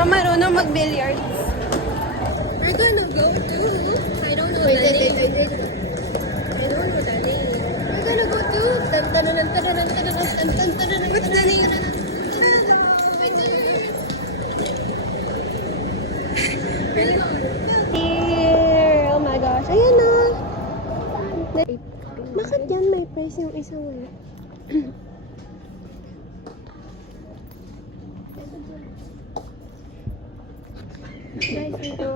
mga marunong mag-billiards. I don't know, go. I don't know the name. I don't know the name. We're gonna go to... What's the name? Here! Oh my gosh. Ayan na. Bakit yan may price yung isang wala?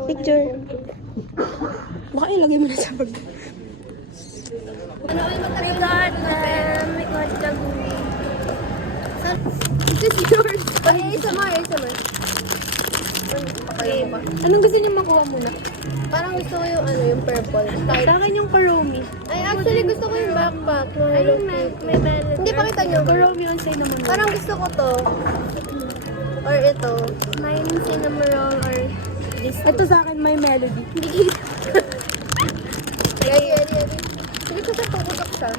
Picture. Baka ilagay mo na sa bag. Ano ay matagod? We got the movie. This is yours. Ay, ASMR. Okay. Anong gusto niyo makuha muna? Parang gusto ko yung yung purple. Sa akin yung Kuromi. Ay, actually gusto ko yung backpack. Ay, may balance. Hindi, pakita nyo. Kuromi on sale naman. Parang gusto ko to. Or ito. Mine cinnamon roll or this. Ito sa akin may melody. Ready. Sige ko sa tukutok siya.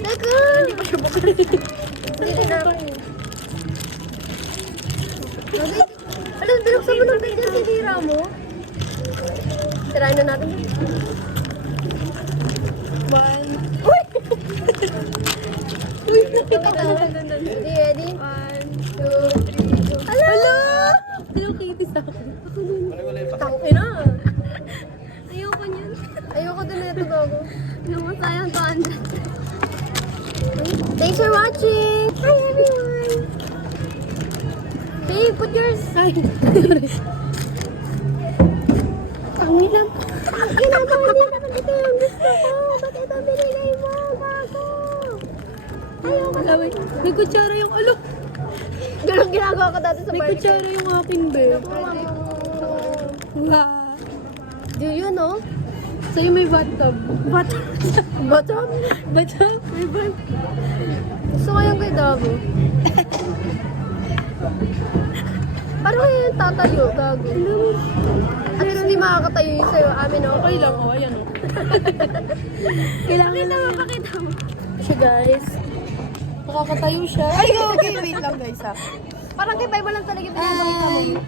Naku! Hindi pa siya bukal. Hindi din ako. Alam, binuksan mo ng bigyan si Hira mo. Sirain na natin. One. Uy! Uy, nakita ko. Ready? 1, 2, 3, go. Hello! Hello, Kitty sa akin. Tangina! Ayoko niyan. Ayoko din na ito, gago. Sayang 200. Thanks for watching! Hi everyone! Hey, put yours! Ay, ang ilang. Ginagawa niya naman ito yung gusto ko! Ba't ito binigay mo? Gago! Ayoko na. May kutsara yung alok. Ganun ginagawa ko dati sa May party. kutsara yung akin, be. Wow. Do you know? Sa'yo may bathtub. Bottom? Bathtub? May bathtub. Gusto ko yung kay Dago. Parang kayo yung tatayo, Gago. At least hindi makakatayo yung sa'yo. Amin, oh. Okay lang, oh. Ayan, oh. Kailangan na mapakita mo. Siya, guys. Nakakatayo siya. Ay, okay. Wait lang, guys, ha. Parang kay Bible lang talaga pinagawa mo.